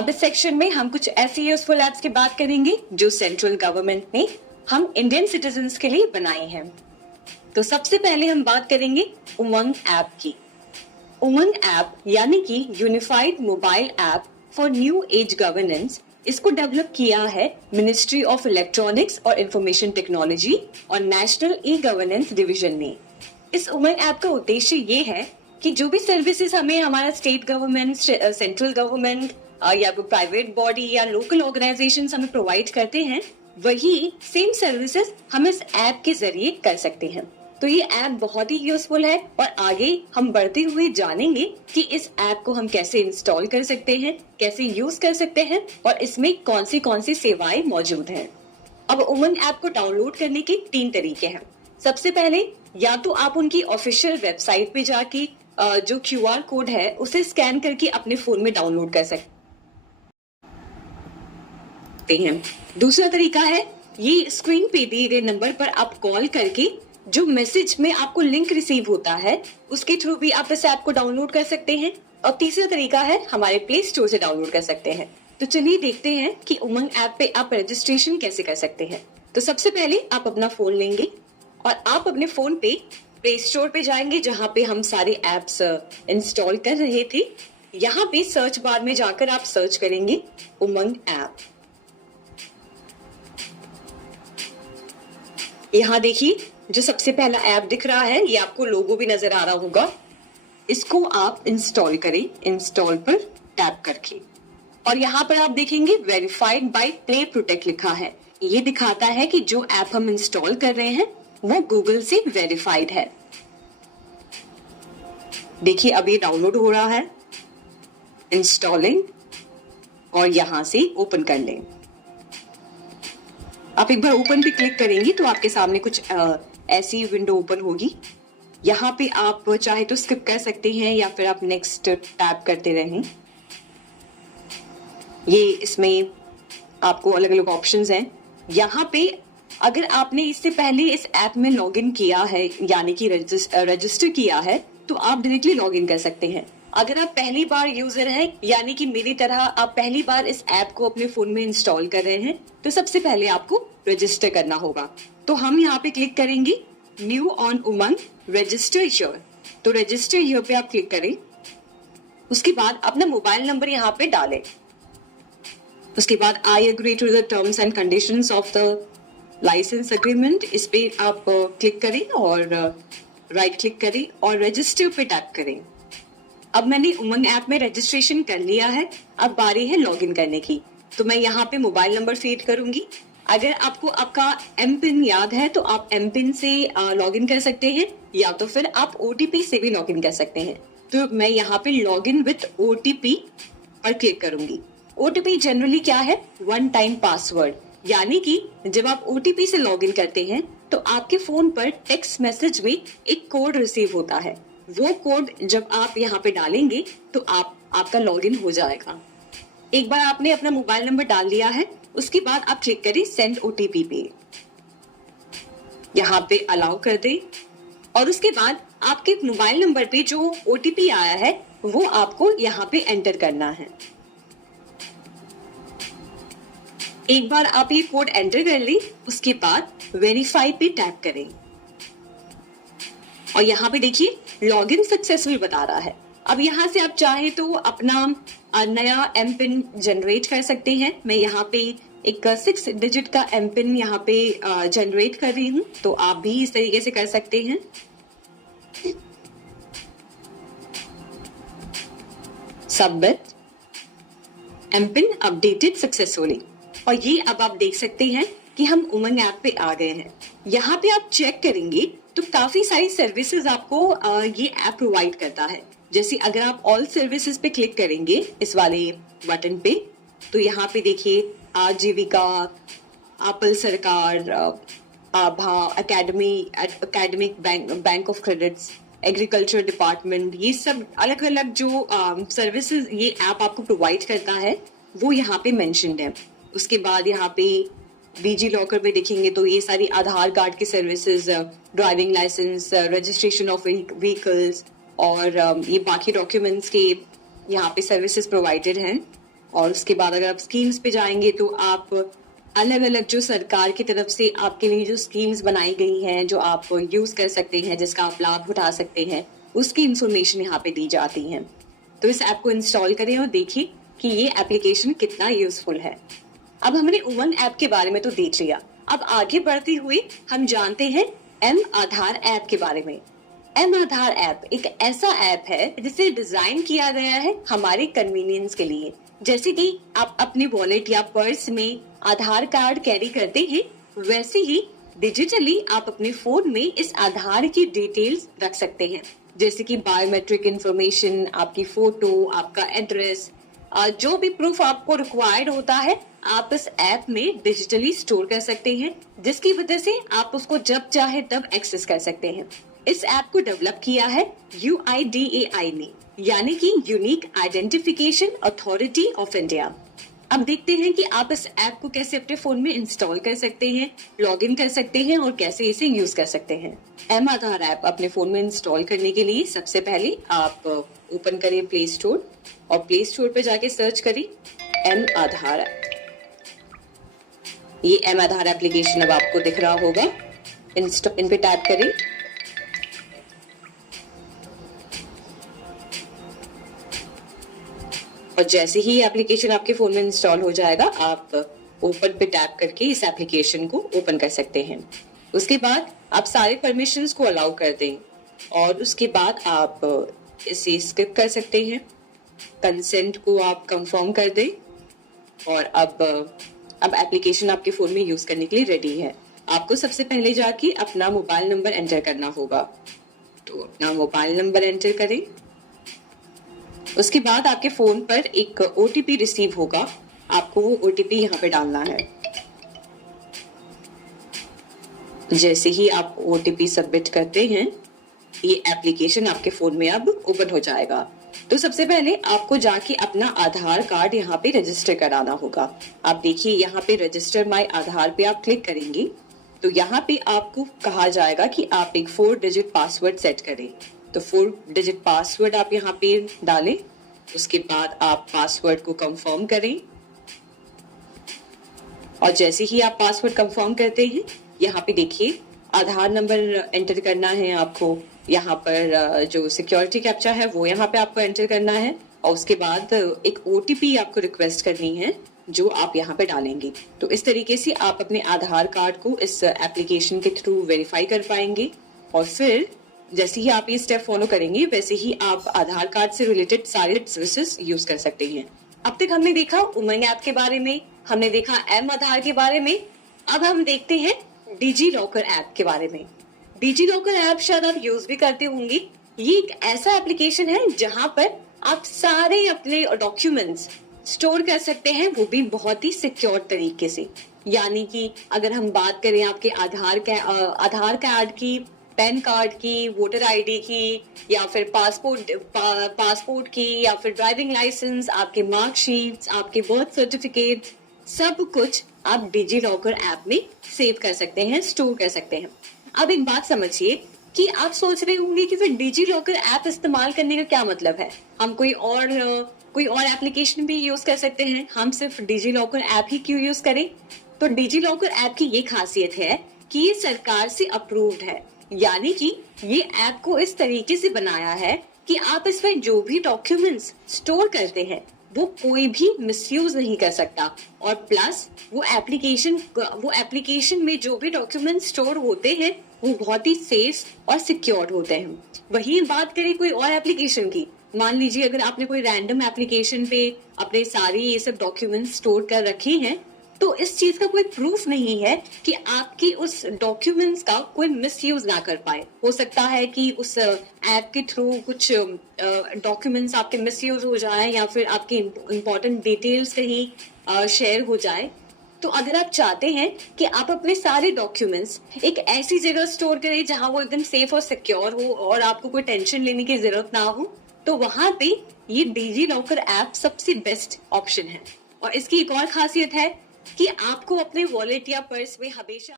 अब इस सेक्शन में हम कुछ ऐसी यूजफुल एप्स की बात करेंगे जो सेंट्रल गवर्नमेंट ने हम इंडियन सिटीजन्स के लिए बनाई हैं। तो सबसे पहले हम बात करेंगे उमंग ऐप की। उमंग ऐप यानी कि unified mobile app for new age governance, इसको डेवलप किया है मिनिस्ट्री ऑफ इलेक्ट्रॉनिक्स और इंफॉर्मेशन टेक्नोलॉजी और नेशनल ई गवर्नेंस डिवीजन ने। इस उमंग ऐप का उद्देश्य ये है कि जो भी सर्विसेज हमें हमारा स्टेट गवर्नमेंट, सेंट्रल गवर्नमेंट या कोई प्राइवेट बॉडी या लोकल ऑर्गेनाइजेशन हमें प्रोवाइड करते हैं, वही सेम सर्विसेज हम इस ऐप के जरिए कर सकते हैं। तो ये ऐप बहुत ही यूजफुल है और आगे हम बढ़ते हुए जानेंगे कि इस ऐप को हम कैसे इंस्टॉल कर सकते हैं, कैसे यूज कर सकते हैं और इसमें कौन सी सेवाएं मौजूद हैं। अब उमंग ऐप को डाउनलोड करने के 3 तरीके हैं। सबसे पहले या तो आप उनकी ऑफिशियल वेबसाइट पे जाके जो QR कोड है उसे स्कैन करके अपने फोन में डाउनलोड कर सकते हैं। दूसरा तरीका है ये स्क्रीन पे दिए गए नंबर पर आप कॉल करके जो मैसेज में आपको लिंक रिसीव होता है उसके थ्रू भी आप इस ऐप को डाउनलोड कर सकते हैं। और तीसरा तरीका है हमारे प्ले स्टोर से डाउनलोड कर सकते हैं। तो चलिए देखते हैं कि उमंग ऐप पे आप रजिस्ट्रेशन कैसे कर सकते हैं। तो सबसे पहले आप अपना फोन लेंगे और आप अपने फोन पे प्ले स्टोर पे जाएंगे जहां पे हम सारे एप्स इंस्टॉल कर रहे थे। यहाँ पे सर्च बार में जाकर आप सर्च करेंगे उमंग ऐप। यहाँ देखिए जो सबसे पहला ऐप दिख रहा है, ये आपको लोगो भी नजर आ रहा होगा। इसको आप इंस्टॉल करें, इंस्टॉल पर टैप करके, और यहाँ पर आप देखेंगे वेरीफाइड बाय प्ले प्रोटेक्ट लिखा है। ये दिखाता है कि जो ऐप हम इंस्टॉल कर रहे हैं वो गूगल से वेरीफाइड है। देखिए अब ये डाउनलोड हो रहा है, इंस्टॉलिंग, और यहां से ओपन कर लें। आप एक बार ओपन पे क्लिक करेंगे तो आपके सामने कुछ ऐसी विंडो ओपन होगी। यहाँ पे आप चाहे तो स्किप कर सकते हैं या फिर आप नेक्स्ट टैप करते रहें। ये इसमें आपको अलग अलग ऑप्शंस हैं। यहाँ पे अगर आपने इससे पहले इस ऐप में लॉगिन किया है यानी कि रजिस्टर किया है तो आप डायरेक्टली लॉगिन कर सकते हैं। अगर आप पहली बार यूजर हैं यानी कि मेरी तरह आप पहली बार इस ऐप को अपने फोन में इंस्टॉल कर रहे हैं तो सबसे पहले आपको रजिस्टर करना होगा। तो हम यहाँ पे क्लिक करेंगे new on Umang register here. तो रजिस्टर हियर पे आप क्लिक करें। उसके बाद अपना मोबाइल नंबर यहाँ पे डालें। उसके बाद I agree to the terms and conditions of the licence agreement, इस पे आप क्लिक करें और राइट क्लिक करें और रजिस्टर पे टैप करें। अब मैंने उमंग ऐप में रजिस्ट्रेशन कर लिया है, अब बारी है लॉगिन करने की। तो मैं यहाँ पे मोबाइल नंबर फीड करूंगी। अगर आपको आपका एम पिन याद है तो आप एम पिन से लॉगिन कर सकते हैं या तो फिर आप OTP से भी लॉगिन कर सकते हैं। तो मैं यहाँ पे लॉगिन विथ OTP पर क्लिक करूंगी। OTP जनरली क्या है, 1 टाइम पासवर्ड, यानी कि जब आप OTP से लॉगिन करते हैं तो आपके फोन पर टेक्स्ट मैसेज में एक कोड रिसीव होता है। वो कोड जब आप यहाँ पे डालेंगे तो आपका लॉगिन हो जाएगा। एक बार आपने अपना मोबाइल नंबर डाल लिया है, उसके बाद आप क्लिक करें सेंड OTP पे, यहाँ पे अलाउ कर दें और उसके बाद आपके मोबाइल नंबर पे जो OTP आया है वो आपको यहाँ पे एंटर करना है। एक बार आप ये कोड एंटर कर लें, उसके बाद वेरीफाई पे टैप करें और यहाँ पे देखिए लॉगिन सक्सेसफुल बता रहा है। अब यहाँ से आप चाहे तो अपना नया एम पिन जनरेट कर सकते हैं। मैं यहाँ पे एक 6 डिजिट का एम पिन यहाँ पे जनरेट कर रही हूँ, तो आप भी इस तरीके से कर सकते हैं। Submit, M PIN updated successfully. और ये अब आप देख सकते हैं कि हम उमंग ऐप पे आ गए हैं। यहाँ पे आप चेक करेंगे तो काफी सारी सर्विसेज आपको ये ऐप प्रोवाइड करता है। जैसे अगर आप ऑल सर्विसेज पे क्लिक करेंगे इस वाले बटन पे तो यहाँ पे देखिए Aajeevika, Aaple Sarkar, Abha, academic bank of credits, agriculture department, ये सब अलग अलग जो सर्विसेज ये ऐप आपको प्रोवाइड करता है वो यहाँ पे मेंशन्ड है। उसके बाद यहाँ पे डिजी लॉकर में देखेंगे तो ये सारी आधार कार्ड की services, driving licence, registration of vehicles और ये बाकी डॉक्यूमेंट्स के यहाँ पे सर्विसेज प्रोवाइडेड हैं। और उसके बाद अगर आप स्कीम्स पे जाएंगे तो आप अलग अलग जो सरकार की तरफ से आपके लिए जो स्कीम्स बनाई गई हैं, जो आप यूज कर सकते हैं, जिसका आप लाभ उठा सकते हैं, उसकी इंफॉर्मेशन यहाँ पे दी जाती है। तो इस ऐप को इंस्टॉल करें और देखिए कि ये एप्लीकेशन कितना यूजफुल है। अब हमने उमंग ऐप के बारे में तो देख लिया, अब आगे बढ़ते हुए हम जानते हैं एम आधार ऐप के बारे में। एम आधार ऐप एक ऐसा ऐप है जिसे डिजाइन किया गया है हमारे कन्वीनियंस के लिए। जैसे कि आप अपने वॉलेट या पर्स में आधार कार्ड कैरी करते हैं, वैसे ही डिजिटली आप अपने फोन में इस आधार की डिटेल्स रख सकते हैं, जैसे कि बायोमेट्रिक इंफॉर्मेशन, आपकी फोटो, आपका एड्रेस, जो भी प्रूफ आपको रिक्वायर्ड होता है आप इस ऐप में डिजिटली स्टोर कर सकते हैं, जिसकी वजह से आप उसको जब चाहे तब एक्सेस कर सकते हैं। इस ऐप को डेवलप किया है UIDAI ने, यानी कि unique identification authority of India. अब देखते हैं कि आप इस ऐप को कैसे अपने फोन में इंस्टॉल कर सकते हैं, लॉगिन कर सकते हैं और कैसे इसे यूज कर सकते हैं। एम आधार ऐप अपने फोन में इंस्टॉल करने के लिए सबसे पहले आप ओपन करें प्ले स्टोर और प्ले स्टोर पे जाके सर्च करें एम आधार ऐप। ये एम आधार एप्लीकेशन अब आपको दिख रहा होगा, इन पे टैप करें। और जैसे ही एप्लीकेशन आपके फोन में इंस्टॉल हो जाएगा, आप ओपन पे टैप करके इस एप्लीकेशन को ओपन कर सकते हैं। उसके बाद आप सारे परमिशंस को अलाउ कर दें और उसके बाद आप इसे स्किप कर सकते हैं, कंसेंट को आप कंफर्म कर दें और अब एप्लीकेशन आपके फोन में यूज करने के लिए रेडी है। आपको सबसे पहले जाके अपना मोबाइल नंबर एंटर करना होगा, तो अपना मोबाइल नंबर एंटर करें। उसके बाद आपके फोन पर एक OTP रिसीव होगा, आपको वो OTP यहाँ पे डालना है। जैसे ही आप OTP सबमिट करते हैं, ये एप्लीकेशन आपके फोन में अब ओपन हो जाएगा। तो सबसे पहले आपको जाके अपना आधार कार्ड यहाँ पे रजिस्टर कराना होगा। आप देखिए यहाँ पे रजिस्टर माय आधार पे आप क्लिक करेंगे तो यहाँ पे आपको कहा जाएगा कि आप एक 4 डिजिट पासवर्ड सेट करें। तो 4 डिजिट पासवर्ड आप यहाँ पे डालें। उसके बाद आप पासवर्ड को कंफर्म करें और जैसे ही आप पासवर्ड कंफर्म करते हैं, यहाँ पे देखिए आधार नंबर एंटर करना है आपको। यहाँ पर जो सिक्योरिटी कैप्चा है वो यहाँ पे आपको एंटर करना है और उसके बाद एक OTP आपको रिक्वेस्ट करनी है जो आप यहाँ पे डालेंगे। तो इस तरीके से आप अपने आधार कार्ड को इस एप्लीकेशन के थ्रू वेरीफाई कर पाएंगे और फिर जैसे ही आप ये स्टेप फॉलो करेंगे वैसे ही आप आधार कार्ड से रिलेटेड सारे सर्विसेज यूज कर सकते हैं। अब तक हमने देखा उमंग ऐप के बारे में, हमने देखा एम आधार के बारे में, अब हम देखते हैं डिजी लॉकर ऐप के बारे में। डिजी लॉकर ऐप शायद आप यूज भी करते होंगे। ये एक ऐसा एप्लीकेशन है जहां पर आप सारे अपने डॉक्यूमेंट्स स्टोर कर सकते हैं, वो भी बहुत ही सिक्योर तरीके से। यानी कि अगर हम बात करें आपके आधार कार्ड की, पैन कार्ड की, वोटर ID की, या फिर पासपोर्ट की, या फिर ड्राइविंग लाइसेंस, आपके मार्कशीट्स, आपके बर्थ सर्टिफिकेट, सब कुछ आप डिजी लॉकर ऐप में सेव कर सकते हैं, स्टोर कर सकते हैं। अब एक बात समझिए कि आप सोच रहे होंगे कि फिर डिजी लॉकर ऐप इस्तेमाल करने का क्या मतलब है, हम कोई और एप्लीकेशन भी यूज कर सकते हैं, हम सिर्फ डिजी लॉकर ऐप ही क्यों यूज करें? तो डिजी लॉकर ऐप की ये खासियत है कि ये सरकार से अप्रूव्ड है, यानी कि ये ऐप को इस तरीके से बनाया है कि आप इसमें जो भी डॉक्यूमेंट्स स्टोर करते हैं वो कोई भी मिसयूज नहीं कर सकता और प्लस वो एप्लीकेशन में जो भी डॉक्यूमेंट्स स्टोर होते हैं वो बहुत ही सेफ और सिक्योर होते हैं। वही बात करें कोई और एप्लीकेशन की, मान लीजिए अगर आपने कोई रैंडम एप्लीकेशन पे अपने सारी ये सब डॉक्यूमेंट्स स्टोर कर रखे हैं, तो इस चीज का कोई प्रूफ नहीं है कि आपकी उस डॉक्यूमेंट्स का कोई मिसयूज ना कर पाए। हो सकता है कि उस ऐप के थ्रू कुछ डॉक्यूमेंट्स आपके मिसयूज हो जाए या फिर आपके इंपॉर्टेंट डिटेल्स कहीं शेयर हो जाए। तो अगर आप चाहते हैं कि आप अपने सारे डॉक्यूमेंट्स एक ऐसी जगह स्टोर करें जहां वो एकदम सेफ और सिक्योर हो और आपको कोई टेंशन लेने की जरूरत ना हो, तो वहां पे ये डिजी लॉकर ऐप सबसे बेस्ट ऑप्शन है। और इसकी एक और खासियत है कि आपको अपने वॉलेट या पर्स में हमेशा